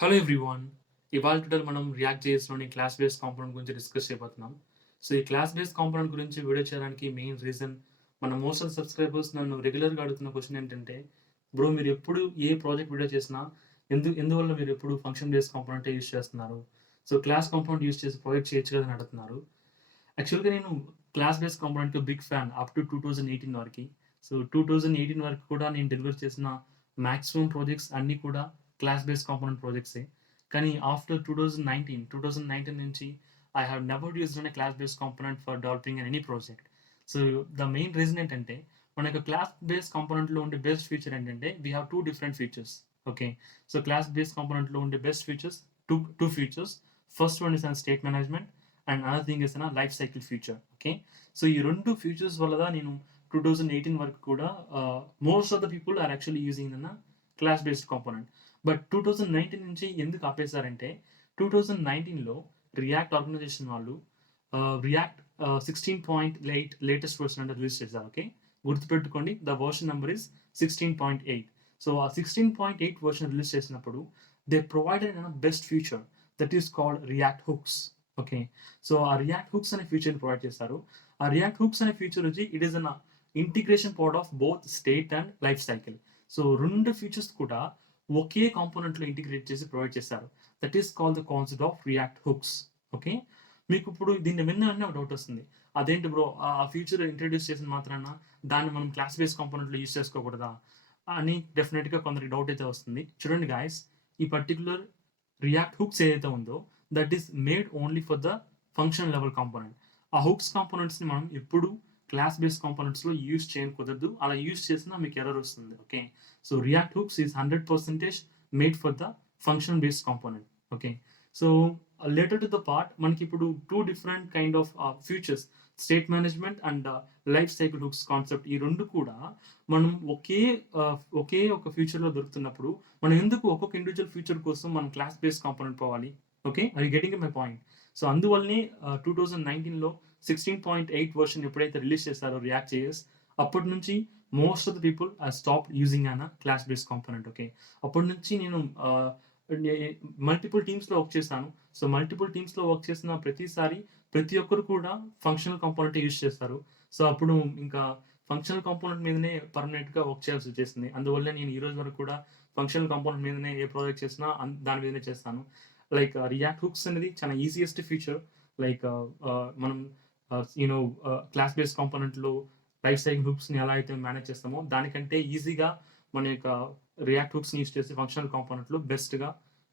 Hello everyone. ఇవాళ today మనం react జేఎస్‌లోని class based component గురించి డిస్కస్ చేయబోతున్నాం. సో, ఈ క్లాస్ బేస్డ్ కాంపోనెంట్ గురించి వీడియో చేయడానికి మెయిన్ రీజన్ మన మోస్ట్ ఆఫ్ సబ్‌స్క్రైబర్స్ నన్ను రెగ్యులర్‌గా అడుగుతున్న క్వెషన్ ఏంటంటే, బ్రో మీరెప్పుడు ఏ ప్రాజెక్ట్ వీడియో చేసినా ఎందువల్ల మీరెప్పుడు ఫంక్షన్ బేస్డ్ కాంపోనెంటే యూజ్ చేస్తున్నారు? సో, క్లాస్ కాంపోనెంట్ యూజ్ చేసి ప్రాజెక్ట్ చేయొచ్చు కదా అని అడుగుతున్నారు. యాక్చువల్‌గా నేను క్లాస్ బేస్డ్ కాంపోనెంట్‌కి బిగ్ ఫ్యాన్ అప్ టు 2018 వరకి. సో, 2018 వరకు కూడా నేను డెలివర్ చేసిన మాక్సిమం ప్రాజెక్ట్స్ అన్నీ కూడా క్లాస్ బేస్డ్ కాంపోనెంట్ ప్రాజెక్ట్సే. కానీ ఆఫ్టర్ 2019 నుంచి I have never used a class based component for developing any project. So, the main reason ఏంటంటే మన యొక్క క్లాస్ బేస్డ్ కాంపోనెంట్‌లో ఉండే బెస్ట్ ఫీచర్ ఏంటంటే we have 2 different features. Okay. So, class based కాంపోనెంట్‌లో ఉండే best features 2 features. First one is on state management and another thing is life cycle feature. Okay. So, ఈ 2 features వల్ల నేను 2018 వరకు కూడా most of the people are actually using class based component. But 2019 నుంచి ఎందుకు ఆపేశారంటే 2019లో రియాక్ట్ ఆర్గనైజేషన్ వాళ్ళు రియాక్ట్ 16.8 లేటెస్ట్ వర్షన్ అంటే రిలీజ్ చేశారు. ఓకే. గుర్తుపెట్టుకోండి, the version number is 16.8. So, ఆ 16.8 వర్షన్ రిలీజ్ చేసినప్పుడు they provided best feature that is called react hooks. Okay. So, ఆ రియాక్ట్ హుక్స్ అనే ఫీచర్ని ప్రొవైడ్ చేశారు. ఆ రియాక్ట్ హుక్స్ అనే ఫీచర్ వచ్చి it is an integration part of both state and life cycle. So, 2 features కూడా ఒకే కాంపోనెంట్‌లో integrate చేసి provide చేశారు. That is called the concept of react hooks. Okay. మీకు ఇప్పుడు దీన్ని విన్న వెంటనే ఒక డౌట్ వస్తుంది. అదేంటి బ్రో ఆ ఫీచర్ ఇంట్రొడ్యూస్ చేసిన మాత్రాన దాన్ని మనం క్లాస్ బేస్డ్ కాంపోనెంట్‌లో యూజ్ చేసుకోకూడదా? అని డెఫినిట్‌గా కొందరికి డౌట్ అయితే వస్తుంది. చూడండి గైస్, ఈ పర్టిక్యులర్ రియాక్ట్ హుక్స్ ఏదైతే ఉందో that is made only for the function level component. ఆ హుక్స్ కాంపోనెంట్స్‌ని మనం ఎప్పుడు క్లాస్ బేస్డ్ కాంపోనెంట్స్‌లో యూజ్ చేయని కుదరదు. అలా యూజ్ చేసినా మీకు ఎర్రర్ వస్తుంది. Okay. So, react hooks is 100% made for the function based component. Okay. So, later to the part మనకిప్పుడు 2 different kind of features state management and life cycle hooks concept ఈ 2 కూడా మనం ఒకే ఒక ఫీచర్‌లో దొరుకుతున్నప్పుడు మనం ఎందుకు ఒక్కొక్క ఇండివిడ్యువల్ ఫీచర్ కోసం మనం క్లాస్ బేస్డ్ కాంపోనెంట్ పోవాలి? Okay. Are you getting my point? So, అందువల్లనే 2019లో 16.8 వర్షన్ ఎప్పుడైతే రిలీజ్ చేశారో రియాక్ట్ జేఎస్, అప్పటి నుంచి most of the people are stopped using class based component. Okay. అప్పటి నుంచి నేను నే మల్టిపుల్ టీమ్స్‌లో వర్క్ చేశాను. సో, మల్టిపుల్ టీమ్స్‌లో వర్క్ చేసిన ప్రతిసారి ప్రతి ఒక్కరు కూడా ఫంక్షనల్ కాంపోనెంటే యూజ్ చేస్తారు. సో, అప్పుడు ఇంకా ఫంక్షనల్ కాంపోనెంట్ మీదనే పర్మనెంట్‌గా వర్క్ చేయాల్సొచ్చేసింది. అందువల్లే నేను ఈ రోజు వరకు కూడా ఫంక్షనల్ కాంపోనెంట్ మీదనే ఏ ప్రాజెక్ట్ చేసినా దాని మీదనే చేస్తాను. లైక్ రియాక్ట్ హుక్స్ అనేది చాలా ఈజియెస్ట్ ఫీచర్. లైక్ మనం క్లాస్ బేస్డ్ కాంపోనెంట్‌లో లైఫ్ సైకిల్ హుక్స్‌ని ఎలా అయితే మేనేజ్ చేస్తామో దానికంటే ఈజీగా మన యొక్క రియాక్ట్ హుక్స్‌ని యూజ్ చేసి ఫంక్షనల్ కాంపోనెంట్‌లో బెస్ట్‌గా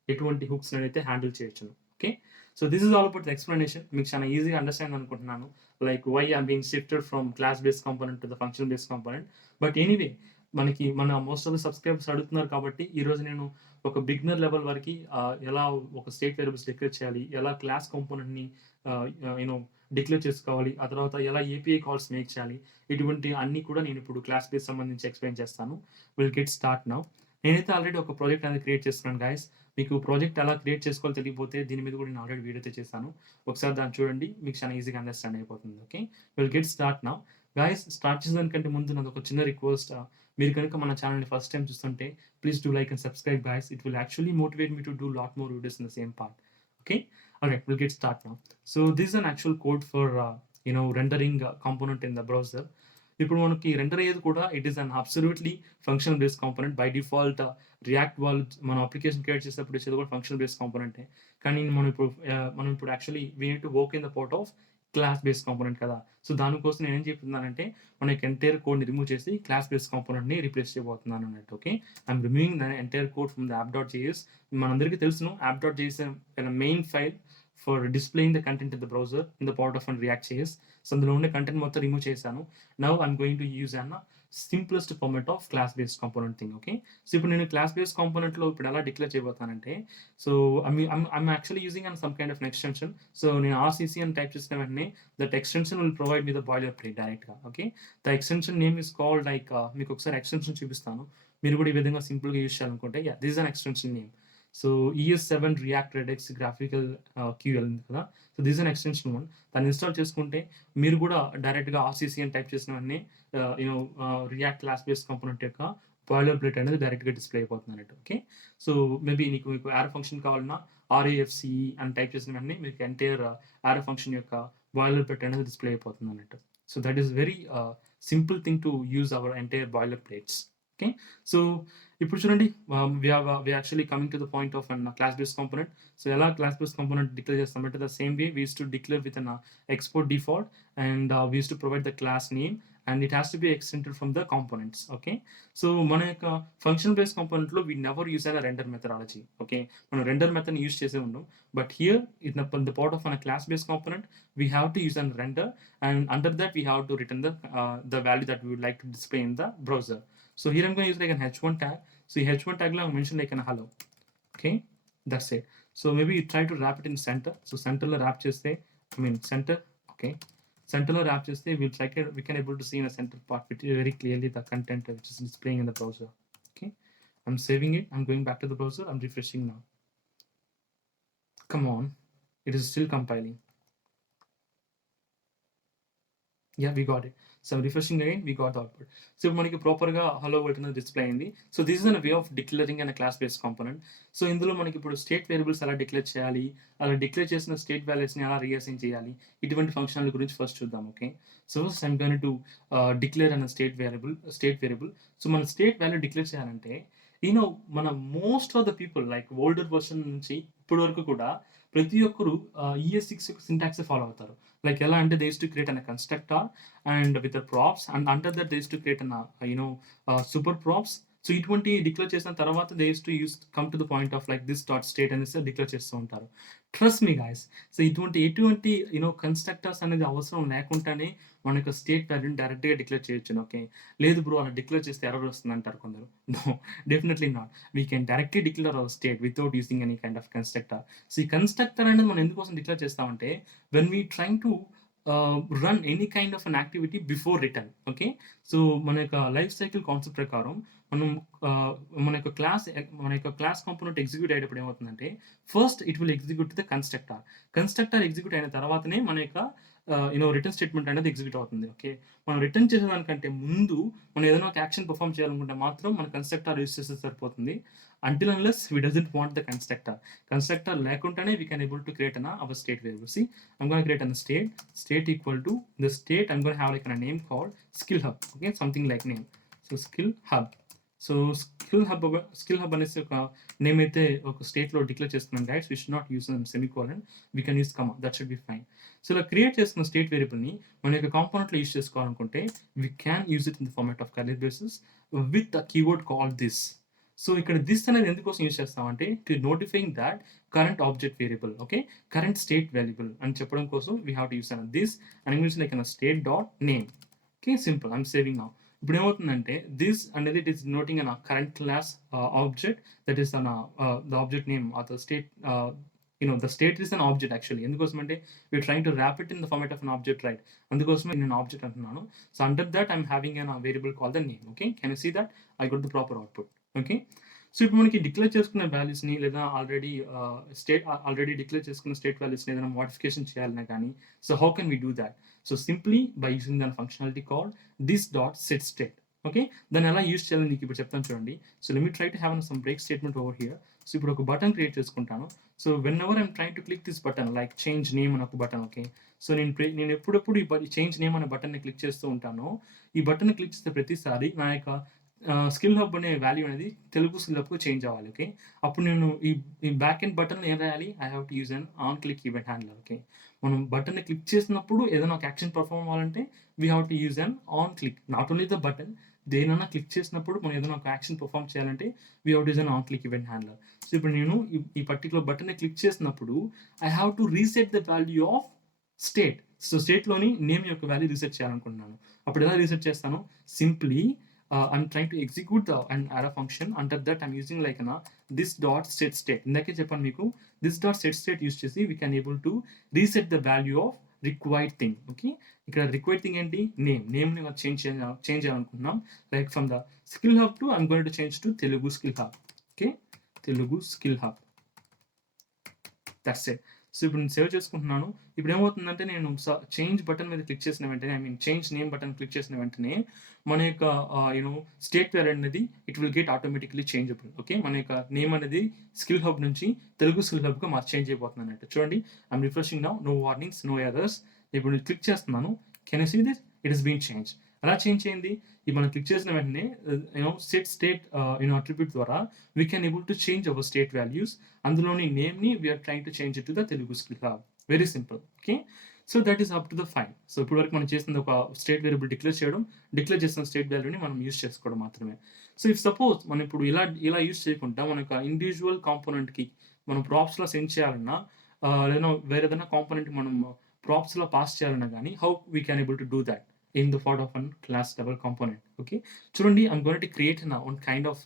ఎటువంటి హుక్స్‌ని అయితే హ్యాండిల్ చేయొచ్చును. Okay. So, this is all about the explanation. మీకు చాలా ఈజీగా అండర్‌స్టాండ్ అనుకుంటున్నాను. Like why I'm being shifted from class based component to the function based component. But anyway మన మోస్ట్ ఆఫ్ ద సబ్‌స్క్రైబర్స్ అడుగుతున్నారు కాబట్టి ఈరోజు నేను ఒక బిగినర్ లెవెల్ వరకి ఎలా ఒక స్టేట్ వేరియబుల్స్ డిక్లేర్ చేయాలి? ఎలా క్లాస్ కాంపోనెంట్‌ని ఆహ్, ఆహ్, యూ నో డిక్లేర్ చేసుకోవాలి? ఆ తర్వాత ఎలా ఏపీఐ కాల్స్ మేక్ చేయాలి? ఇటువంటి అన్నీ కూడా నేనిప్పుడు క్లాస్ బేస్ సంబంధించి ఎక్స్‌ప్లెయిన్ చేస్తాను. Will get start now. నేనైతే ఆల్రెడీ ఒక ప్రాజెక్ట్ అనేది క్రియేట్ చేస్తున్నాను గైస్. మీకు ప్రాజెక్ట్ ఎలా క్రియేట్ చేసుకోవాలో తెలియకపోతే దీని మీద కూడా నేను ఆల్రెడీ వీడియో అయితే చేశాను. ఒకసారి దాన్ని చూడండి. మీకు చాలా ఈజీగా అండర్‌స్టాండ్ అయిపోతుంది. Okay. Will get start now. Guys, start చేసేదానికంటే ముందు నాదొక చిన్న రిక్వెస్ట్. మీరు కనుక మన ఛానెల్‌ని ఫస్ట్ టైమ్ చూస్తుంటే please do like and subscribe guys. It will actually motivate me to do lot more videos in the same part. Okay. All right, we'll get started now. So this is an actual code for rendering component in the browser. ఇప్పుడు మనకి render అయ్యేది కూడా it is an absolutely functional based component. By default react వాళ్ళు మన application create చేసేటప్పుడు ఇచ్చేది కూడా functional based కాంపోనెంటే. కానీ మనం ఇప్పుడు actually we need to work in the part of class based component కదా. సో, దానికోసం నేనేం చెప్తున్నానంటే మన యొక్క ఎంటైర్ కోడ్‌ని రిమూవ్ చేసి క్లాస్ బేస్డ్ కాంపోనెంట్‌ని రీప్లేస్ చేయబోతున్నాను అన్నట్టు. Okay. I'm removing the entire code from the app.js. మనందరికీ తెలుసును app.js main file for displaying the content in the browser in the part of React JS. So, అందులో ఉండే content మొత్తం remove చేశాను. Now I'm going to use simplest format of class based component thing. Okay. So, ఇప్పుడు నేను class based కాంపోనెంట్‌లో ఇప్పుడు ఎలా declare చేయబోతున్నానంటే, so, I'm actually using some kind of extension. So, నేను ఆర్‌సీసీ అని టైప్ చేసిన వెంటనే that extension will provide me the boiler plate డైరెక్ట్‌గా. Okay. The extension name is called like మీకు ఒకసారి ఎక్స్‌టెన్షన్ చూపిస్తాను. మీరు కూడా ఈ విధంగా సింపుల్‌గా యూజ్ చేయాలనుకుంటే this is an extension name. So, ES7 react redex graphical QL ఉంది కదా. So, this is an extension one. దాన్ని ఇన్‌స్టాల్ చేసుకుంటే మీరు కూడా డైరెక్ట్‌గా ఆర్‌సీసీ అని టైప్ చేసిన వెంటనే రియాక్ట్ క్లాస్ బేస్డ్ కాంపోనెంట్ యొక్క బాయిలర్ ప్లేట్ అనేది డైరెక్ట్గా డిస్ప్లే అయిపోతుంది అన్నట్టు. ఓకే, సో మేబీ మీకు యారో ఫంక్షన్ కావాలన్నా RAFCE అని టైప్ చేసిన వెంటనే మీకు ఎంటైర్ యారో ఫంక్షన్ యొక్క బాయిలర్ ప్లేట్ అనేది డిస్ప్లే అయిపోతుంది అన్నట్టు. So that is very simple thing to use our entire boilerplates. Okay, so ఇప్పుడు చూడండి, we actually coming to the point of an class base component. So ఎలా class base component declare చేస్తామంటే the same way we use to declare with an export default, and we used to provide the class name, and it has to be extended from the components. Okay, so మన యొక్క function base component లో we never use an render methodology. Okay, మనం render method use చేసే ఉండం, but here in the part of an class base component we have to use an render, and under that we have to return the value that we would like to display in the browser. So here I'm going to use like an h1 tag. So h1 tag lo I mention like an hello. Okay, that's it. So maybe you try to wrap it in center. So center lo wrap cheste, I mean center. Okay, center lo wrap cheste we can able to see in a center part very clearly the content which is displaying in the browser. Okay, I'm saving it, I'm going back to the browser, I'm refreshing now. Come on, it is still compiling. Yeah, we got it. So I'm refreshing again, we got the output. So మనకి ప్రాపర్గా hello word అనేది display అయింది. So this is an way of declaring an class base component. So ఇందులో మనకి ఇప్పుడు state variables ఎలా declare చేయాలి, అలా డిక్లేర్ చేసిన స్టేట్ వాల్యూస్ని ఎలా రీఅసైన్ చేయాలి, ఇటువంటి ఫంక్షనాల గురించి ఫస్ట్ చూద్దాం. Okay, so first I'm going to declare an state variable. So మన స్టేట్ వాల్యూ డిక్లేర్ చేయాలంటే మన most of the people like older version నుంచి ఇప్పటి వరకు కూడా ప్రతి ఒక్కరు ES6 యొక్క సింటాక్స్ ఫాలో అవుతారు. Like ఎలా అంటే they used to create a constructor and with the props, and under that they used to create an super props. So ఇటువంటి డిక్లేర్ చేసిన తర్వాత they used to come to the point of like this dot state అనేసి declare చేస్తూ ఉంటారు. Trust me guys, so ఎటువంటి constructors అనేది అవసరం లేకుండానే మన యొక్క స్టేట్ వాల్యూని డైరెక్ట్గా డిక్లేర్ చేయొచ్చు. ఓకే, లేదు బ్రో అలా డిక్లేర్ చేస్తే ఎర్రర్ వస్తుంది అంటారు కొందరు. No, definitely not. We can directly declare our state without using any kind of constructor. So ఈ కన్స్ట్రక్టర్ అనేది మనం ఎందుకోసం డిక్లేర్ చేస్తామంటే when we trying to run any kind of an activity before return. Okay, so మన యొక్క life cycle concept ప్రకారం మనం మన యొక్క క్లాస్ కాంపోనెంట్ ఎగ్జిక్యూట్ అయ్యేటప్పుడు ఏమవుతుందంటే first it will execute the constructor execute అయిన తర్వాతనే మన యొక్క రిటర్న్ స్టేట్మెంట్ అనేది ఎగ్జిక్యూట్ అవుతుంది. ఓకే, మనం రిటర్న్ చేసేదానికంటే ముందు మనం ఏదైనా ఒక యాక్షన్ పర్ఫామ్ చేయాలనుకుంటే మాత్రం మన కన్స్ట్రక్టర్ యూజ్ చేస్తే సరిపోతుంది. Until unless we doesn't want the constructor లేకుండానే we can able to create our state variable. See, I'm going to create a state equal to the state. I'm going to have like a name called skill hub. Okay, something like name. So skill hub. So skill hub అనేసి ఒక name అయితే ఒక స్టేట్లో declare చేస్తున్నాం guides. We should not use semicolon, we can use comma, that should be fine. So ఇలా create చేసుకున్న state వేరియబుల్ని మన యొక్క కాంపోనెంట్లో యూస్ చేసుకోవాలనుకుంటే we can use it in the format of curly braces with a keyword call this. So ఇక్కడ this అనేది ఎందుకోసం use చేస్తామంటే to notifying that current object variable, okay, current state variable అని చెప్పడం కోసం we have to use an this and use like an state dot name. Okay, simple. I'm saving now. ఇప్పుడు ఏమవుతుందంటే this అనేది it is noting an current class object that is an the object name or the state. The state is an object actually. ఎందుకోసం అంటే we're trying to wrap it in the format of an object, right? అందుకోసమే నేను object అంటున్నాను. So under that I'm having an variable call the name. Okay, can you see that I got the proper output. Okay, so ఇప్పుడు మనకి declare చేసుకున్న వాల్యూస్ని లేదా already declare చేసుకున్న state వాల్యూస్ని ఏదైనా మోడిఫికేషన్ చేయాలన్నా కానీ so how can we do that? So simply by using the functionality called this dot set state. Okay, దాన్ని ఎలా యూజ్ చేయాలని మీకు ఇప్పుడు చెప్తాను చూడండి. So let me try to have some break statement over here. So ఇప్పుడు ఒక button create చేసుకుంటాను. So whenever I'm trying to click this button like change name అని ఒక బటన్. ఓకే, సో నేను ఎప్పుడెప్పుడు ఈ చేంజ్ నేమ్ అనే బటన్ని క్లిక్ చేస్తూ ఉంటానో ఈ బటన్ని క్లిక్ చేస్తే ప్రతిసారి నా యొక్క స్కిల్ హబ్ అనే వాల్యూ అనేది తెలుగు స్కిల్ హబ్కు చేంజ్ అవ్వాలి. ఓకే, అప్పుడు నేను ఈ బ్యాక్ ఎండ్ బటన్ ఏం రాయాలి? I have to use an on click event handler. Okay, మనం బటన్ని క్లిక్ చేసినప్పుడు ఏదైనా ఒక యాక్షన్ పర్ఫామ్ అవ్వాలంటే we have to use an on click, not only the button. దేనైనా క్లిక్ చేసినప్పుడు మనం ఏదైనా ఒక యాక్షన్ పర్ఫామ్ చేయాలంటే we have to use an on click event handler. So ఇప్పుడు నేను ఈ పర్టికులర్ బటన్ని క్లిక్ చేసినప్పుడు I have to reset the value of state. So స్టేట్లోని నేమ్ యొక్క వాల్యూ రీసెట్ చేయాలనుకుంటున్నాను. అప్పుడు ఎలా రీసెట్ చేస్తాను? Simply I'm trying to execute an arrow function. Under that I'm using like this dot set state. ఇందాకే చెప్పాను మీకు this dot set state use చేసి we can able to reset the value of required thing. Okay, ఇక్కడ required thing ఏంటి? నేమ్ని change చేయాలనుకుంటున్నాం. Like from the skill hub to I'm going to change to Telugu skill hub. Okay, Telugu skill hub, that's it. So ఇప్పుడు నేను save చేసుకుంటున్నాను. ఇప్పుడు ఏమవుతుందంటే నేను change button మీద క్లిక్ చేసిన వెంటనే చేంజ్ నేమ్ బటన్ క్లిక్ చేసిన వెంటనే మన యొక్క స్టేట్ వేర్ అనేది it will get automatically changeable. Okay. మన యొక్క నేమ్ అనేది స్కిల్ హబ్ నుంచి తెలుగు స్కిల్ హబ్‌గా చేంజ్ అయిపోతుంది అన్నట్టు. చూడండి I'm refreshing now. No warnings, no errors. ఇప్పుడు నేను క్లిక్ చేస్తున్నాను. Can you see this? It is been change. ఎలా చేంజ్ అయింది? ఇది మనం క్లిక్ చేసిన వెంటనే సెట్ స్టేట్ అట్రిబ్యూట్ ద్వారా we can able to change our state values. అందులోని నేమ్‌ని we are trying to change it to the Telugu skill hub. Very simple. Okay. So that is up to the fine. So ఇప్పటి వరకు మనం చేసింది ఒక state variable declare చేసిన state వాల్యూని మనం యూజ్ చేసుకోవడం మాత్రమే. సో ఇఫ్ సపోజ్ మనం ఇప్పుడు ఇలా యూజ్ చేయకుండా మన యొక్క ఇండివిజువల్ కాంపోనెంట్‌కి మనం ప్రాప్స్‌లో సెండ్ చేయాలన్నా లేదా వేరే ఏదైనా కాంపోనెంట్ మనం ప్రాప్స్‌లో పాస్ చేయాలన్నా గానీ how we can able to do that in the form of one class level component. Okay. చూడండి I'm going to create now one kind of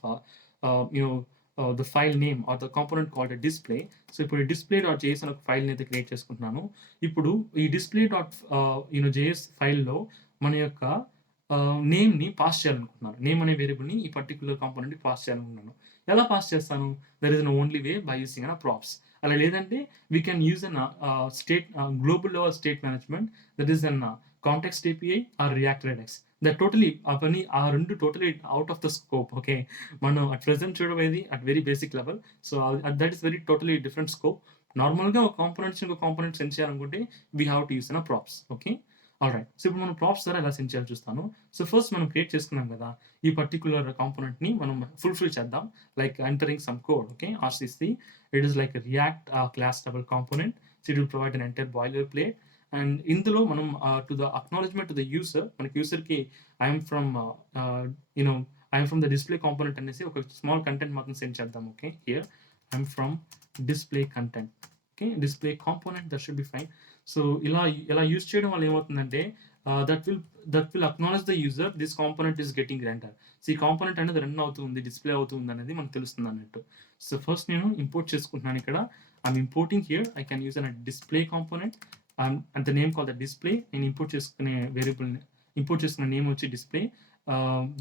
the file name or the component called a display. So ఇప్పుడు display.js అని ఒక file అయితే create చేసుకుంటున్నాను. ఇప్పుడు ఈ display.js ఫైల్‌లో మన యొక్క నేమ్‌ని పాస్ చేయాలనుకుంటున్నాను. నేమ్ అనే వేరియబుల్‌ని ఈ పర్టిక్యులర్ కాంపోనెంట్‌కి పాస్ చేయాలనుకుంటున్నాను. ఎలా పాస్ చేస్తాను? There is only way by using props. అలా లేదంటే we can use global level state management that is context API or React Redux. That totally అవన్నీ ఆ 2 totally out of the scope. Okay. మనం at present చూడబోయేది at very basic level. So that is very totally different scope. నార్మల్‌గా ఒక components ఇంకో component send చేయాలనుకుంటే we have to use props. Okay. Alright. So ఇప్పుడు మనం ప్రాప్స్ ద్వారా ఎలా సెండ్ చేయాలో చూస్తాను. సో ఫస్ట్ మనం క్రియేట్ చేసుకున్నాం కదా! ఈ పర్టిక్యులర్ కాంపోనెంట్‌ని మనం ఫుల్‌ఫిల్ చేద్దాం. Like entering some code. Okay. RCC it is like React class level component. So it will provide an entire boilerplate. And ఇందులో మనం to the acknowledgement to the user మనకి యూజర్‌కి I'm from the display component అనేసి ఒక small content మాత్రం send చేద్దాం. Okay. Here I'm from display content. Okay. Display component that should be fine. So ఇలా use చేయడం వల్ల ఏమవుతుందంటే that will acknowledge the user this component is getting render. So ఈ component అనేది రన్ అవుతుంది, display అవుతుంది అనేది మనకు తెలుస్తుంది అన్నట్టు. సో ఫస్ట్ నేను ఇంపోర్ట్ చేసుకుంటున్నాను ఇక్కడ. I'm importing here. I can use display component and the name called the display. నేను ఇంపోర్ట్ చేసుకునే నేమ్ వచ్చి display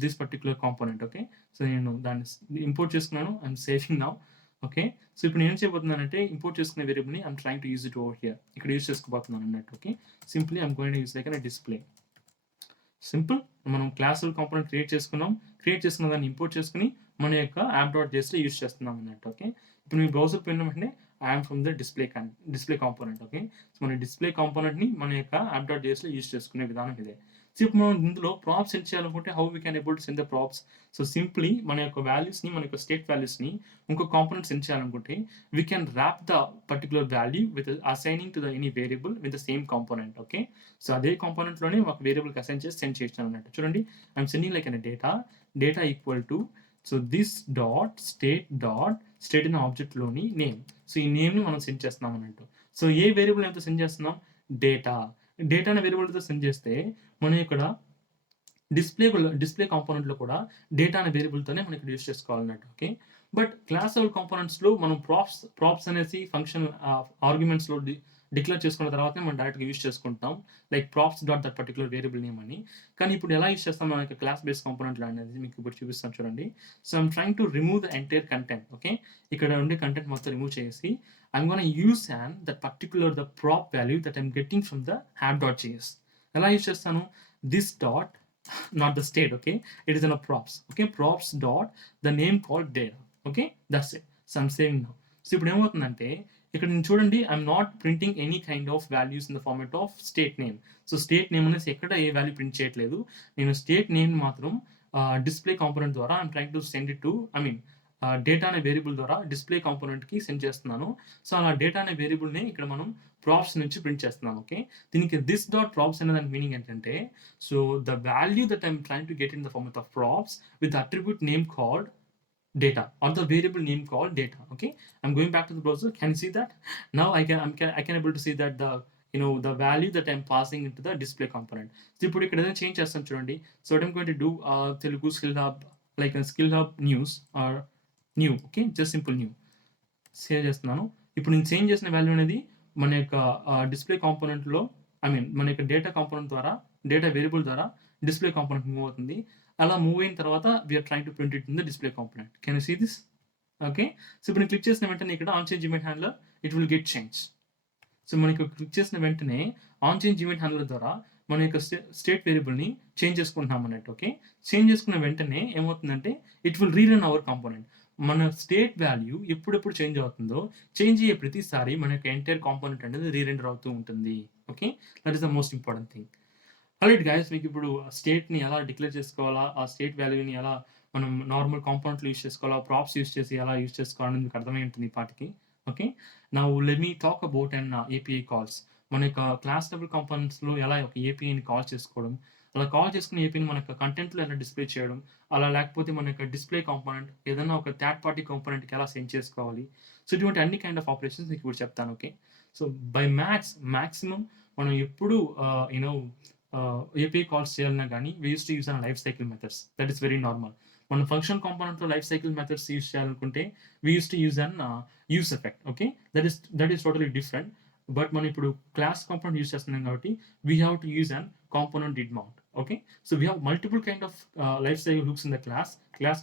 this particular component. Okay. So నేను దాన్ని ఇంపోర్ట్ చేసుకున్నాను. I'm saving now. Okay. So ఇప్పుడు నేను ఏం చేయబోతున్నానంటే ఇంపోర్ట్ చేసుకునే వేరియబుల్‌ని I'm trying to use it over here. ఇక్కడ యూజ్ చేసుకోబోతున్నాను అన్నట్టు. Okay. Simply I'm going to use like display. Simple. మనం క్లాస్ కాంపోనెంట్ క్రియేట్ చేసుకున్నాం. క్రియేట్ చేసుకున్న దాన్ని ఇంపోర్ట్ చేసుకొని మన యొక్క app.jsలో యూజ్ చేస్తున్నాం అన్నట్టు. ఓకే. ఇప్పుడు మీ బ్రౌజర్ పోయిన వెంటనే I'm from the display component. Okay. So మన డిస్‌ప్లే కాంపోనెంట్‌ని మన యొక్క app.jsలో యూజ్ చేసుకునే విధానం ఇదే. సో ఇప్పుడు మనం ఇందులో ప్రాప్స్ సెండ్ చేయాలనుకుంటే how we can able to send the props. So simply మన యొక్క వాల్యూస్‌ని మన యొక్క స్టేట్ వాల్యూస్‌ని ఇంకో కాంపోనెంట్ సెండ్ చేయాలనుకుంటే we can wrap the particular value with assigning to the any variable with the same component. Okay. So అదే కాంపోనెంట్‌లోనే ఒక వేరియబుల్‌కి అసైన్ చేసి సెండ్ చేయొచ్చు అన్నట్టు. చూడండి I'm sending like data equal to this state అనే ఆబ్జెక్ట్‌లోని నేమ్. సో ఈ నేమ్‌ని మనం సెండ్ చేస్తున్నాం అన్నట్టు. సో ఏ వేరియబుల్ నేమ్‌తో సెండ్ చేస్తున్నాం? డేటా అనే వేరియబుల్‌తో సెండ్ చేస్తే మనం ఇక్కడ డిస్‌ప్లే కాంపోనెంట్‌లో కూడా డేటా అనే వేరియబుల్‌తోనే మనం ఇక్కడ యూజ్ చేసుకోవాలన్నట్టు. ఓకే. బట్ క్లాస్ లెవెల్ కాంపోనెంట్స్‌లో మనం ప్రాప్స్ అనేసి ఫంక్షన్ ఆర్గ్యుమెంట్స్‌లో డిక్లేర్ చేసుకున్న తర్వాతనే మనం డైరెక్ట్‌గా యూజ్ చేసుకుంటాం. Like props dot that particular variable name అని. కానీ ఇప్పుడు ఎలా యూజ్ చేస్తాం మన యొక్క క్లాస్ బేస్ కాంపోనెంట్‌లో అనేది మీకు ఇప్పుడు చూపిస్తాను చూడండి. So I'm trying to remove the entire content. Okay. ఇక్కడ ఉండే కంటెంట్ మొత్తం రిమూవ్ చేసి I'm gonna use that particular the prop value that I'm getting from the app.js. ఎలా యూజ్ చేస్తాను? This dot not the state. Okay. It is in a props. Okay. Props dot the name called data. Okay. That's it. So I'm saving now. So ఇప్పుడు ఏమవుతుందంటే ఇక్కడ నేను చూడండి I'm not printing any kind of values in the format of state name. So state name అనేసి ఎక్కడ ఏ value print చేయట్లేదు. నేను state name మాత్రం డిస్‌ప్లే కాంపోనెంట్ ద్వారా I'm trying to send it to data అనే వేరియబుల్ ద్వారా డిస్‌ప్లే కాంపోనెంట్‌కి సెండ్ చేస్తున్నాను. So అలా డేటా అనే వేరియబుల్‌ని ఇక్కడ మనం ప్రాప్స్ నుంచి ప్రింట్ చేస్తున్నాం. ఓకే. దీనికి దిస్ డాట్ ప్రాప్స్ అనే దానికి మీనింగ్ ఏంటంటే so the value that I'm trying to get in the format of props with attribute name called data or the variable name called data. Okay. I'm going back to the browser. Can you see that? Now I can able to see that the value that I'm passing into the display component. So ఇప్పుడు ఇక్కడ ఏదైనా change చేస్తాను చూడండి. So what I'm going to do Telugu skill hub like a skill hub news or new. Okay. Just simple new. Save చేస్తున్నాను. ఇప్పుడు నేను change చేసిన value అనేది మన యొక్క డిస్‌ప్లే కాంపోనెంట్‌లో మన యొక్క డేటా కాంపోనెంట్ ద్వారా డేటా వేరియబుల్ ద్వారా డిస్‌ప్లే కాంపోనెంట్ మూవ్ అవుతుంది. అలా మూవ్ అయిన తర్వాత we are trying to print it in the display component. Can you see this? Okay. So ఇప్పుడు నేను క్లిక్ చేసిన వెంటనే ఇక్కడ on change image handler it will get change. So మనకి క్లిక్ చేసిన వెంటనే ఆన్ చేంజ్ ఈవెంట్ హ్యాండ్లర్ ద్వారా మన యొక్క స్టేట్ వేరియబుల్‌ని చేంజ్ చేసుకుంటున్నాం అన్నట్టు. ఓకే. చేంజ్ చేసుకున్న వెంటనే ఏమవుతుందంటే it will rerun our component. మన స్టేట్ వాల్యూ ఎప్పుడెప్పుడు చేంజ్ అవుతుందో, చేంజ్ అయ్యే ప్రతిసారి మన యొక్క ఎంటైర్ కాంపోనెంట్ అనేది రీరెండర్ అవుతూ ఉంటుంది. Okay. That is the most important thing. Alright guys, మీకు ఇప్పుడు స్టేట్‌ని ఎలా డిక్లేర్ చేసుకోవాలా, ఆ స్టేట్ వాల్యూని ఎలా మనం నార్మల్ కాంపోనెంట్‌లో యూజ్ చేసుకోవాలా, ప్రాప్స్ యూజ్ చేసి ఎలా యూజ్ చేసుకోవాలని మీకు అర్థమై ఉంటుంది ఈ పాటికి. Okay. Now let me talk about API calls. మన యొక్క క్లాస్ లెవెల్ కాంపోనెంట్స్‌లో ఎలా ఒక ఏపీఐని కాల్ చేసుకోవడం, అలా కాల్ చేసుకున్న ఏపీని మన యొక్క కంటెంట్‌లో ఎలా డిస్‌ప్లే చేయడం, అలా లేకపోతే మన యొక్క డిస్‌ప్లే కాంపోనెంట్ ఏదైనా ఒక థర్డ్ పార్టీ కాంపోనెంట్‌కి ఎలా సెండ్ చేసుకోవాలి. సో, ఇటువంటి అన్ని కైండ్ ఆఫ్ ఆపరేషన్స్ మీకు ఇప్పుడు చెప్తాను. ఓకే. సో, బై మాక్సిమం మనం ఎప్పుడు యూ నో ఏపీఐ కాల్స్ చేయాలన్నా గానీ, we used to use life cycle methods. That is very normal. మనం ఫంక్షన్ కాంపోనెంట్‌లో లైఫ్ సైకిల్ మెథడ్స్ యూజ్ చేయాలనుకుంటే, we used to use use effect. Okay. That is totally different. But మనం ఇప్పుడు class component use చేస్తున్నాం కాబట్టి, we have to use component did mount. Okay. So, we have multiple kind of life cycle hooks in the class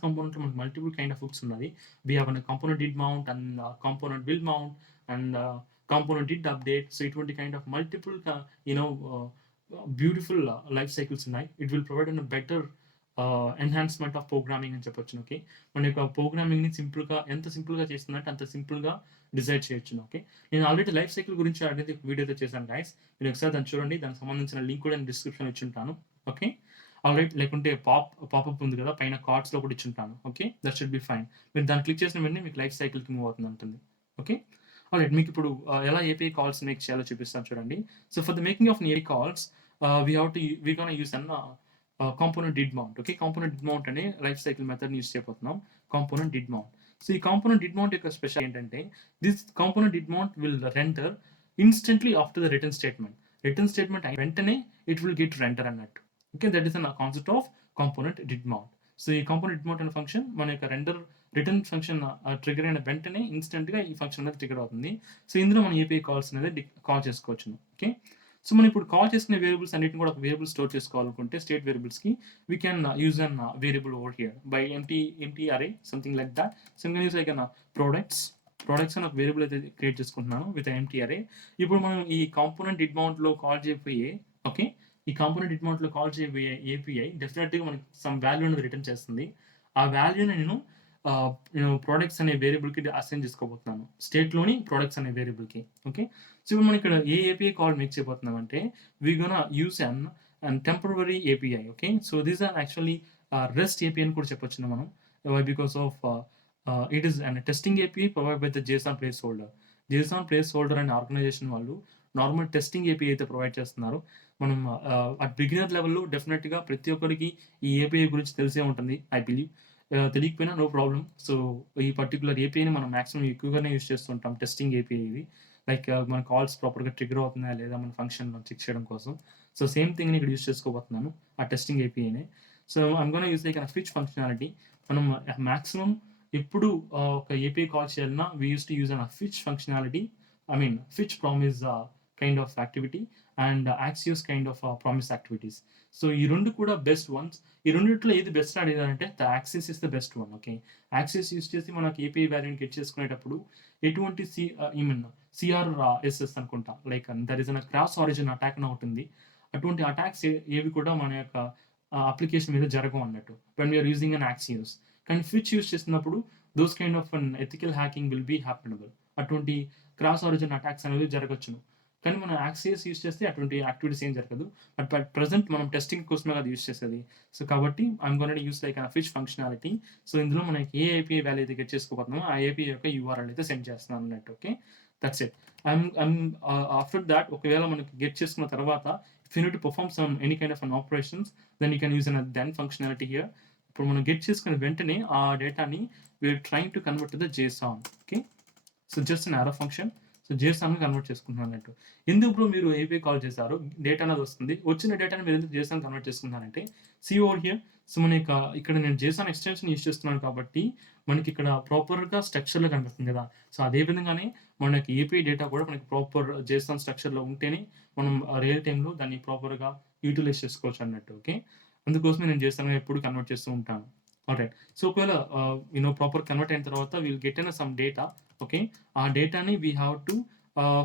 కాంపోనెంట్‌లో మనకు multiple kind of hooks ఉన్నది. We have component did mount and component will mount and component did update. So, ఇటువంటి kind of multiple you know beautiful life cycles ఉన్నాయి. It will provide better enhancement of programming అని చెప్పొచ్చు. Okay. మన యొక్క ప్రోగ్రామింగ్‌ని ఎంత సింపుల్‌గా చేస్తుందంటే అంత సింపుల్‌గా డిజైన్ చేయొచ్చును. ఓకే. నేను ఆల్రెడీ లైఫ్ సైకిల్ గురించి అనేది ఒక వీడియో అయితే చేశాను గైస్. మీరు ఒకసారి దాన్ని చూడండి. దానికి సంబంధించిన లింక్ కూడా నేను డిస్క్రిప్షన్‌లో ఇచ్చుంటాను. ఓకే. ఆల్రైట్. లేకుంటే పాపప్ ఉంది కదా! పైన కార్డ్స్‌లో కూడా ఇచ్చుంటాను. Okay. That should be fine. మీరు దాన్ని క్లిక్ చేసిన వెంటనే మీకు లైఫ్ సైకిల్‌కి మూవ్ అవుతుంది ఉంటుంది. ఓకే. ఆల్రైట్. మీకిప్పుడు ఎలా ఏపీఐ కాల్స్ మేక్ చేయాలో చూపిస్తాను చూడండి. So, for the making of API calls we gonna use component did mount. Okay. Component did mount అనే లైఫ్ సైకిల్ మెథడ్‌ని యూజ్ చేయబోతున్నాం. Component did mount. సో, ఈ కాంపోనెంట్ డిడ్ మౌంట్ యొక్క special ఏంటంటే, this component did mount will render instantly after the return statement. Return statement అయిన వెంటనే it will get render అన్నట్టు. Okay. That is concept of component did mount. So, ఈ component did mount అనే function మన యొక్క return function trigger అయిన వెంటనే ఇన్‌స్టంట్‌గా ఈ ఫంక్షన్ అనేది ట్రిగ్గర్ అవుతుంది. సో, ఇందులో మనం ఏపీఐ కాల్స్ అనేది కాల్ చేసుకోవచ్చును. ఓకే. సో, మనం ఇప్పుడు కాల్ చేసుకునే వేరియబుల్స్ అన్నిటిని కూడా ఒక వేరియబుల్ స్టోర్ చేసుకోవాలనుకుంటే స్టేట్ వేరియబుల్స్‌కి we can use variable over here by empty array something like that. So, I'm gonna use like products అని ఒక వేరియబుల్ అయితే క్రియేట్ చేసుకుంటున్నాను విత్ ఎంప్టీ అరే. ఇప్పుడు మనం ఈ కాంపోనెంట్ డిడ్ మౌంట్‌లో కాల్ చేయబోయే ఓకే. ఈ కాంపోనెంట్ డిడ్ మౌంట్‌లో కాల్ చేయబోయే ఏపీఐ డెఫినిట్‌గా మనకి సమ్ వాల్యూ అనేది రిటర్న్ చేస్తుంది. ఆ వాల్యూని నేను ప్రొడక్ట్స్ అనే వేరియబుల్‌కి అసైన్ చేసుకోబోతున్నాను. స్టేట్‌లోని ప్రొడక్ట్స్ అనే వేరియబుల్‌కి. ఓకే. సో, ఇప్పుడు మనం ఇక్కడ ఏ ఏపీఐ కాల్ మేక్ చేయబోతున్నామంటే, we gonna use temporary API. Okay. So, these are actually rest API అని కూడా చెప్పొచ్చును మనం. Because of it is testing API provide by the JSON placeholder. JSON placeholder అనే organisation వాళ్ళు normal testing API అయితే provide చేస్తున్నారు. మనం at beginner లెవెల్‌లో డెఫినిట్‌గా ప్రతి ఒక్కరికి ఈ ఏపీఐ గురించి తెలిసే ఉంటుంది ఐ బిలీవ్. తెలియకపోయినా నో ప్రాబ్లమ్. సో, ఈ పర్టిక్యులర్ ఏపీఐని మనం మాక్సిమం ఎక్కువగానే యూజ్ చేస్తుంటాం. టెస్టింగ్ ఏపీఐ ఇది. లైక్ మన కాల్స్ ప్రాపర్‌గా ట్రిగ్గర్ అవుతున్నాయా లేదా మన ఫంక్షన్‌లో చెక్ చేయడం కోసం. సో, సేమ్ థింగ్‌ని ఇక్కడ యూజ్ చేసుకోబోతున్నాను. ఆ టెస్టింగ్ ఏపీఐనే. So, I'm gonna use like fetch functionality. మనం మాక్సిమం ఎప్పుడు ఒక ఏపీఐ కాల్ చేయాలన్నా we used to use fetch functionality. I mean fetch promise kind of activity and Axios kind of promise activities. So, ఈ 2 కూడా best once. ఈ రెండిట్లో ఏది best అని అడిగారంటే the Axios is the best one. Okay. Axios use చేసి మనకి API వాల్యూని గెట్ చేసుకునేటప్పుడు ఎటువంటి ఐ మీన్ సిఆర్ఎస్ఎస్ అనుకుంటా. Like there is cross origin attack అని ఒకటుంది. అటువంటి అటాక్స్ ఏవి కూడా మన యొక్క అప్లికేషన్ మీద జరగవు అన్నట్టు. When we are using Axios. కానీ ఫిచ్ యూజ్ చేసినప్పుడు those kind of ethical hacking will be happenable. అటువంటి క్రాస్ ఆరిజిన్ అటాక్స్ అనేవి జరగొచ్చును. కానీ మనం యాక్సియస్ యూజ్ చేస్తే అటువంటి యాక్టివిటీస్ ఏం జరగదు. బట్ ప్రెజెంట్ మనం టెస్టింగ్ కోసమే అది యూజ్ చేసేది. సో, కాబట్టి I'm gonna use like fetch functionality. So, ఇందులో మనకి ఏ ఏపీఐ వాల్యూ అయితే గెట్ చేసుకోబోతున్నామో ఆ ఏపీఐ యొక్క యూఆర్ఎల్ అయితే సెండ్ చేస్తున్నాను అన్నట్టు. Okay. That's it. After that ఒకవేళ మనకి గెట్ చేసుకున్న తర్వాత if you need to perform any kind of operations then you can use then functionality here. ఇప్పుడు మనం గెట్ చేసుకున్న వెంటనే ఆ డేటాని we are trying to convert to the JSON. Okay. So, just arrow function. So, జేసాన్‌గా convert చేసుకుంటున్నాను అన్నట్టు. ఎందుకు బ్రో మీరు ఏపీఐ కాల్ చేశారు? డేటా అనేది వస్తుంది. వచ్చిన డేటాని మీరు ఎందుకు జేసాన్ కన్వర్ట్ చేసుకుంటున్నారంటే, సీ ఓవర్ హియర్. సో, మన యొక్క ఇక్కడ నేను జేసాన్ ఎక్స్‌టెన్షన్ యూజ్ చేస్తున్నాను కాబట్టి మనకి ఇక్కడ ప్రాపర్‌గా స్ట్రక్చర్‌లో కనిపిస్తుంది కదా! సో, అదే విధంగానే మనకి ఏపీఐ డేటా కూడా మనకి ప్రాపర్ జేసాన్ స్ట్రక్చర్‌లో ఉంటేనే మనం రియల్ టైమ్‌లో దాన్ని ప్రాపర్‌గా యుటిలైజ్ చేసుకోవచ్చు అన్నట్టు. ఓకే. అందుకోసమే నేను జేసాన్‌గా ఎప్పుడు కన్వర్ట్ చేస్తూ ఉంటాను. ఆల్రైట్. సో, ఒకవేళ ప్రాపర్ కన్వర్ట్ అయిన తర్వాత will get some data. Okay. ఆ డేటాని వి హావ్ టు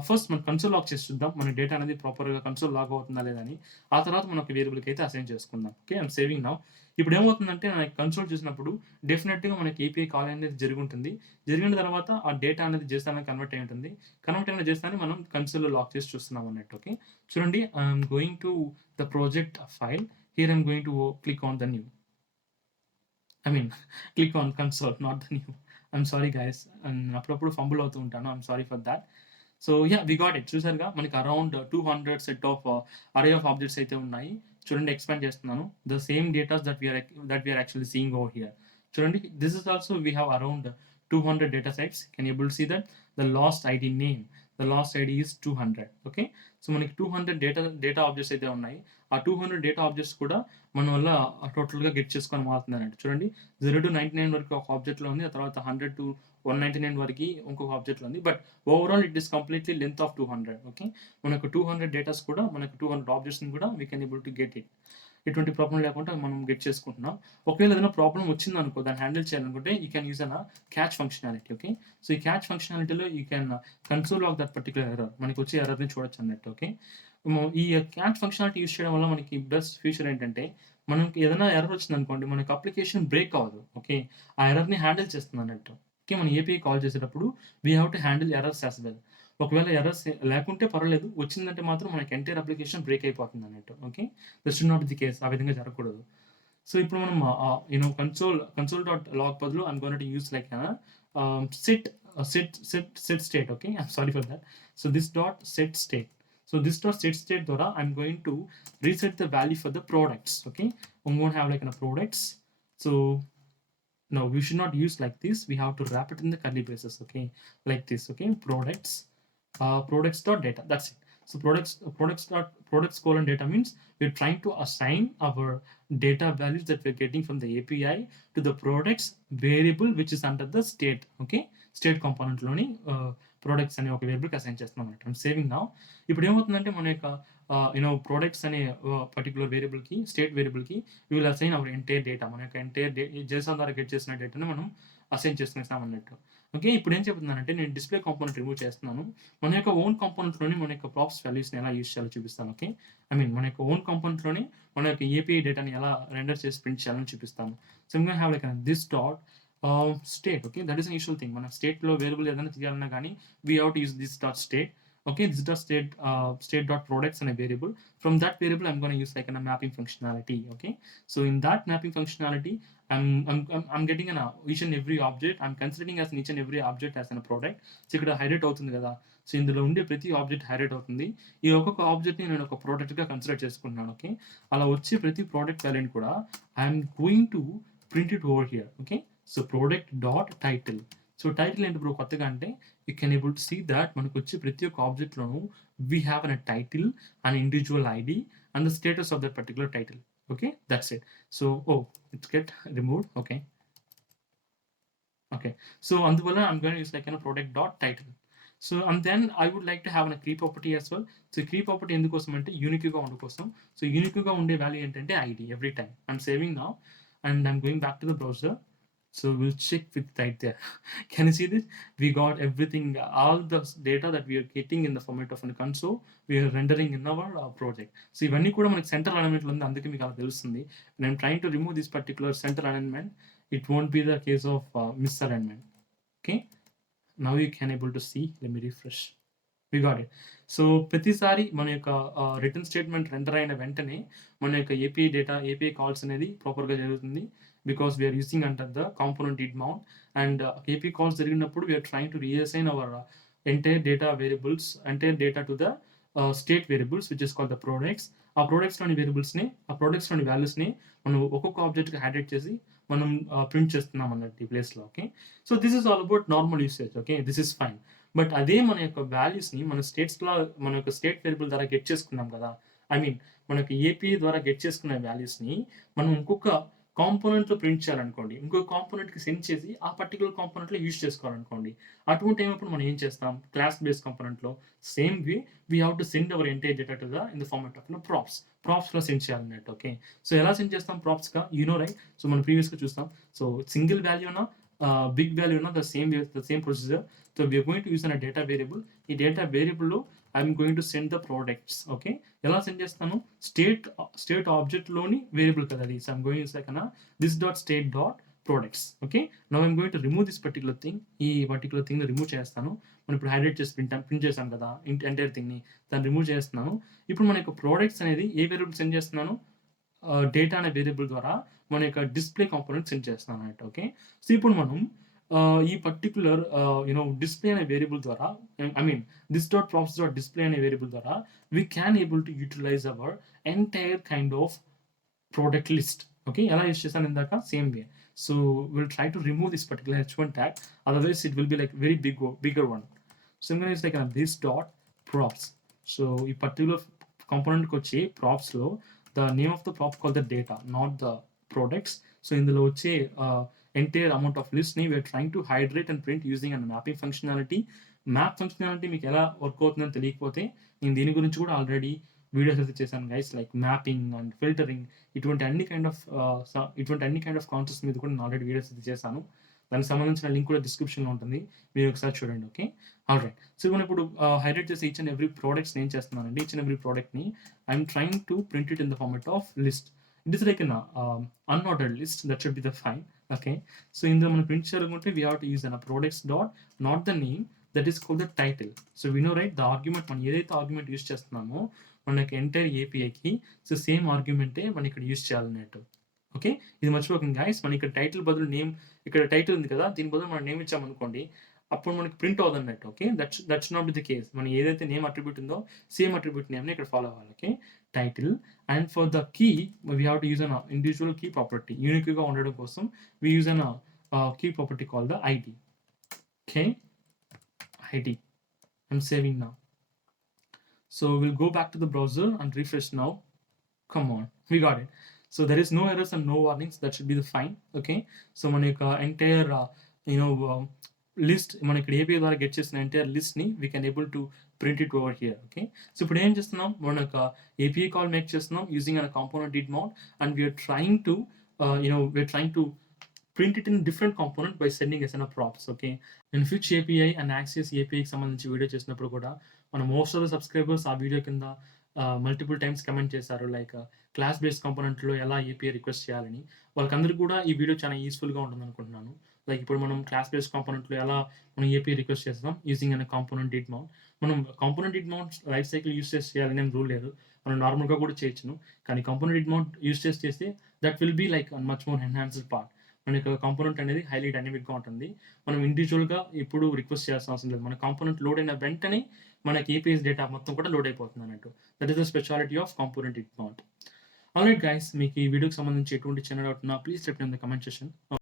ఫస్ట్ మనం కన్సోల్ లాగ్ చేసి చూద్దాం. మన డేటా అనేది ప్రాపర్‌గా కన్సోల్ లాగ్ అవుతుందా లేదా అని. ఆ తర్వాత మనం ఒక వేరియబుల్‌కి అయితే అసైన్ చేసుకుందాం. ఓకే. I'm saving now. ఇప్పుడు ఏమవుతుందంటే మనకి కన్సోల్ చూసినప్పుడు డెఫినిట్‌గా మనకి ఏపీఐ కాల్ అనేది జరిగుంటుంది. జరిగిన తర్వాత ఆ డేటా అనేది జేసన్‌గా కన్వర్ట్ అయ్యి ఉంటుంది. కన్వర్ట్ అయిన జేసన్‌ని మనం కన్సోల్‌లో లాక్ చేసి చూస్తున్నాం అన్నట్టు. ఓకే. చూడండి I'm going to the project file. Here I'm going to click on the new. I mean click on console not the new. I'm sorry guys. అప్పుడప్పుడు ఫంబుల్ అవుతూ ఉంటాను. I'm sorry for that. So yeah! We got it. చూసారుగా మనకి around 200 set of array of objects అయితే ఉన్నాయి. చూడండి expand చేస్తున్నాను. The same datas that we are actually seeing over here. చూడండి this is also we have around 200 data sets. Can you able to see that? The last ID name, the last ID is 200. Okay. So మనకి 200 data objects అయితే ఉన్నాయి. ఆ 200 data objects కూడా మన వల్ల టోటల్‌గా get చేసుకొని మారుతుందన్నట్టు. చూడండి 0-99 వరకు ఒక ఆబ్జెక్ట్‌లో ఉంది. ఆ తర్వాత 100-199 వరకి ఇంకొక ఆబ్జెక్ట్‌లో ఉంది. But overall it is completely length of 200. Okay. మనకు 200 డేటాస్ కూడా మనకు 200 ఆబ్జెక్ట్స్‌ని కూడా we can able to get it. ఎటువంటి ప్రాబ్లమ్ లేకుండా మనం గెట్ చేసుకుంటున్నాం. ఒకవేళ ఏదైనా ప్రాబ్లమ్ వచ్చిందనుకో దాన్ని హ్యాండిల్ చేయాలనుకుంటే you can use catch functionality. Okay. So ఈ క్యాచ్ ఫంక్షనాలిటీలో you can console of that particular error. మనకొచ్చే ఎర్రర్‌ని చూడొచ్చు అన్నట్టు. ఓకే. ఈ క్యాచ్ ఫంక్షనాలిటీ యూజ్ చేయడం వల్ల మనకి బెస్ట్ ఫీచర్ ఏంటంటే మనకి ఏదైనా ఎర్రర్ వచ్చిందనుకోండి మనకి అప్లికేషన్ బ్రేక్ అవ్వదు. ఓకే. ఆ ఎర్రర్‌ని హ్యాండిల్ చేస్తుందన్నట్టు. ఓకే. మనం ఏపీఐ కాల్ చేసేటప్పుడు we have to handle errors as well. ఒకవేళ ఎర్రర్స్ లేకుంటే పర్వాలేదు. వచ్చిందంటే మాత్రం మనకి ఎంటైర్ అప్లికేషన్ బ్రేక్ అయిపోతుందన్నట్టు. Okay. That should not be the case. ఆ విధంగా జరగకూడదు. సో ఇప్పుడు మనం కన్సోల్ డాట్ లాగ్ బదులు I'm going to use like set state. Okay. I'm sorry for that. So this dot set state. So this dot set state ద్వారా I'm going to reset the value for the products. Okay. I'm going to have like a products. So no, we should not use like this. We have to wrap it in the curly braces. Okay. Like this. Okay. Products dot data. That's it. So products colon data means we're trying to assign our data values that we're getting from the API to the products variable which is under the state. Okay. State component లోని products అనే ఒక వేరియబుల్‌కి assign చేస్తున్నాం అన్నమాట. I'm saving now. ఇప్పుడు ఏమవుతుందంటే మన యొక్క ప్రొడక్ట్స్ అనే పర్టిక్యులర్ వేరియబుల్‌కి స్టేట్ వేరియబుల్‌కి we will assign our entire data. మన యొక్క ఎంటైర్ జేసన్ ద్వారా గెట్ చేసిన డేటాని మనం అసైన్ చేసుకునేసాం అన్నట్టు. ఓకే. ఇప్పుడు ఏం చెప్తున్నానంటే నేను డిస్‌ప్లే కాంపోనెంట్ రిమూవ్ చేస్తున్నాను. మన యొక్క ఓన్ కాంపోనెంట్‌లోని మన యొక్క ప్రాప్స్ వాల్యూస్‌ని ఎలా యూజ్ చేయాలో చూపిస్తాను. ఓకే. ఐ మీన్ మన యొక్క ఓన్ కాంపోనెంట్‌లోని మన యొక్క ఏపీఐ డేటాని ఎలా రెండర్ చేసి ప్రింట్ చేయాలని చూపిస్తాను. So I'm gonna have like this dot state. Okay. That is an usual thing. మన స్టేట్‌లో వేరియబుల్ ఏదైనా తీయాలన్నా గానీ we have to use this dot state. Okay, this dot state dot products and a variable. From that variable I'm going to use like a mapping functionality. Okay. So in that mapping functionality I'm getting each and every object. I'm considering as each and every object as a product. So ikkada highlight అవుతుంది కదా. So ఇందులో ఉండే ప్రతి object highlight అవుతుంది. ఈ ఒక్కొక్క ఆబ్జెక్ట్‌ని నేను ఒక ప్రొడక్ట్‌గా కన్సిడర్ చేసుకుంటున్నాను. ఓకే. అలా వచ్చే ప్రతి ప్రొడక్ట్ వాల్యూని కూడా I'm going to print it over here. Okay. So product dot title. So title ఏంటి బ్రో కొత్తగా అంటే you can able to see that మనకు వచ్చే ప్రతి ఒక్క ఆబ్జెక్ట్‌లోనూ we have an title, an individual ID and the status of that particular title. Okay. That's it. So it's get removed. Okay. Okay. So అందువల్ల I'm going to use like product dot title. So and then I would like to have a key property as well. So key property ఎందుకోసం అంటే యూనిక్‌గా ఉండడం కోసం. So యూనిక్‌గా ఉండే value ఏంటంటే ID every time. I'm saving now and I'm going back to the browser. So we'll check with right there. Can you see this? We got everything, all the data that we are getting in the format of a console, we are rendering in our project. So ఇవన్నీ కూడా మనకి centre alignment ఉంది. అందుకే మీకు అలా తెలుస్తుంది. When I'm trying to remove this particular center alignment, it won't be the case of misalignment. Okay. Now you can able to see. Let me refresh. We got it. So ప్రతిసారి మన యొక్క return statement render అయిన వెంటనే మన యొక్క API data, API calls అనేది ప్రాపర్‌గా జరుగుతుంది. Because we are using under the component did mount and API calls జరిగినప్పుడు we are trying to reassign our entire data variables, entire data to the state variables which is called the products. ఆ ప్రొడక్ట్స్‌లోని వేరియబుల్స్‌ని, ఆ ప్రొడక్ట్స్‌లోని వాల్యూస్‌ని మనం ఒక్కొక్క ఆబ్జెక్ట్‌కి హైలైట్ చేసి మనం print చేస్తున్నాం అన్నట్టు ఈ ప్లేస్‌లో. Okay. So this is all about normal usage. Okay. This is fine. But అదే మన యొక్క వాల్యూస్‌ని మన మన యొక్క స్టేట్ వేరియబుల్ ద్వారా గెట్ చేసుకున్నాం కదా. ఐ మీన్ మనకి ఏపీఐ ద్వారా గెట్ చేసుకున్న వాల్యూస్‌ని మనం ఇంకొక కాంపోనెంట్‌లో ప్రింట్ చేయాలనుకోండి. ఇంకొక కాంపోనెంట్‌కి సెండ్ చేసి ఆ పర్టిక్యులర్ కాంపోనెంట్‌లో యూజ్ చేసుకోవాలనుకోండి. అటువంటి టైమప్పుడు మనం ఏం చేస్తాం? క్లాస్ బేస్ కాంపోనెంట్‌లో same way we have to send our entire data to in the format of props. ప్రాప్స్‌లో సెండ్ చేయాలన్నట్టు. ఓకే. సో ఎలా సెండ్ చేస్తాం ప్రాప్స్‌గా? రైట్? సో మనం ప్రీవియస్‌గా చూస్తాం. సో సింగిల్ వాల్యూనా బిగ్ వాల్యూ ఉన్న the same procedure. So we are going to use an data variable. ఈ డేటా వేరియబుల్లో I'm going to send the products. Okay, ఎలా సెండ్ చేస్తాను? స్టేట్ ఆబ్జెక్ట్లోని వేరియబుల్ కదా అది. So I'm going sec this dot state dot products. Okay, now I'm going to remove this particular thing. ఈ particular thing remove చేస్తాను. మనం ఇప్పుడు highlight చేసి ప్రింట్ చేసాం కదా ఎంటైర్ థింగ్ని, దాన్ని రిమూవ్ చేస్తున్నాను. ఇప్పుడు మన యొక్క ప్రోడక్ట్స్ అనేది ఏ వేరియబుల్ సెండ్ చేస్తున్నాను? డేటా అనే వేరియబుల్ ద్వారా మన యొక్క డిస్ప్లే కాంపోనెంట్ సెండ్ చేస్తున్నాను అన్నట్టు. ఓకే, సో ఇప్పుడు మనం ఈ పర్టికులర్ డిస్ప్లే అనే వేరియబుల్ ద్వారా, I mean this dot props dot display అనే వేరియబుల్ ద్వారా we can able to utilise our entire kind of product list. Okay, ఎలా యూస్ చేశాను ఇందాక same way. So will try to remove this particular h1 tag, otherwise it will be like very bigger one. So ఇంకా it's like this dot props. So ఈ particular కాంపోనెంట్కి వచ్చే ప్రాప్స్లో the name of the prop call the data, not the products. So ఇందులో వచ్చే entire amount of లిస్ట్ని we are trying to hydrate and print using and mapping functionality. Map functionality మీకు ఎలా work అవుతుందని తెలియకపోతే నేను దీని గురించి కూడా ఆల్రెడీ వీడియోస్ అయితే చేశాను guys, like mapping and filtering, ఇటువంటి అన్ని కైండ్ ఆఫ్ కాన్సెప్ట్స్ మీద కూడా నేను ఆల్రెడీ వీడియోస్ అయితే చేశాను. దానికి సంబంధించిన లింక్ కూడా డిస్క్రిప్షన్లో ఉంటుంది, మీరు ఒకసారి చూడండి. Okay, alright. సో మనం ఇప్పుడు హైలైట్ చేసి ఈచ్ అండ్ ఎవ్రీ ప్రోడక్ట్స్ నేను చేస్తున్నానండి. ఈచ్ అండ్ ఎవ్రీ ప్రోడక్ట్ని I'm trying to print it in the format of list. It is like an unordered list, that should be the fine. Okay, so ఇందులో మనం print చేయాలనుకుంటే we have to use an products dot not the name, that is called the title. So we know right the argument, మనం ఏదైతే argument use చేస్తున్నామో మనకి entire ఏపీఐకి so same ఆర్గ్యుమెంటే మనం ఇక్కడ use చేయాలన్నట్టు. Okay, ఇది మర్చిపోకండి గాయస్. మన ఇక్కడ టైటిల్ బదులు నేమ్, ఇక్కడ టైటిల్ ఉంది కదా, దీని బదులు మనం నేమ్ ఇచ్చామనుకోండి, అప్పుడు మనకి ప్రింట్ అవుతుంది అన్నట్టు. Okay, that's not be the case. మనం ఏదైతే నేమ్ అట్రిబ్యూట్ ఉందో సేమ్ అట్రిబ్యూట్ నేమ్ని ఇక్కడ ఫాలో అవ్వాలి. Okay, title. And for the key we have to use an individual key property. యూనిక్గా ఉండడం కోసం we use an key property call the ID. Okay, ID. I'm saving now. So we'll go back to the browser and refresh now. Come on, we got it. So there is no errors and no warnings. That should be the fine. Okay, so మన యొక్క entire list మన ఇక్కడ AP ద్వారా get చేసిన entire లిస్ట్ని we can able to print it over here. Okay, so ఇప్పుడు ఏం చేస్తున్నాం, మన యొక్క ఏపీఐ కాల్ మేక్ చేస్తున్నాం using an component did mount, and we are trying to print it in different component by sending as a props. Okay, నేను Fitch API and access ఏపీఐకి సంబంధించి video చేసినప్పుడు కూడా మన మోస్ట్ ఆఫ్ ద సబ్స్క్రైబర్స్ ఆ video కింద multiple times comment చేశారు, like class based కాంపోనెంట్లో ఎలా API request చేయాలని. వాళ్ళకందరికీ కూడా ఈ వీడియో చాలా యూస్ఫుల్గా ఉంటుంది అనుకుంటున్నాను. లైక్ ఇప్పుడు మనం క్లాస్ బేస్డ్ కాంపోనెంట్లో ఎలా మనం ఏపీఐ రిక్వెస్ట్ చేస్తాం యూజింగ్ అనే కాంపోనెంట్ డిడ్ మౌంట్. మనం component did mount life cycle use చేసి చేయాలని ఏం రూల్ లేదు, మనం నార్మల్గా కూడా చేయొచ్చును. కానీ కాంపోనెంట్ డిడ్ మౌంట్ యూస్ చేస్తే that will be like much more enhanced part. మన యొక్క కాంపోనెంట్ అనేది హైలీ డైనమిక్గా ఉంటుంది. మనం ఇండివిజువల్గా ఎప్పుడు రిక్వెస్ట్ చేయాల్సిన అవసరం లేదు. మన కాంపోనెంట్ లోడ్ అయిన వెంటనే మనకి ఏపీఎస్ డేటా మొత్తం కూడా లోడ్ అయిపోతుంది అన్నట్టు. That is the speciality of component did mount. Alright guys, మీకు ఈ వీడియోకి సంబంధించి ఎటువంటి చిన్న డౌట్ ఉన్నా ప్లీజ్ చెప్పండి ఇన్ ద కమెంట్ సెక్షన్.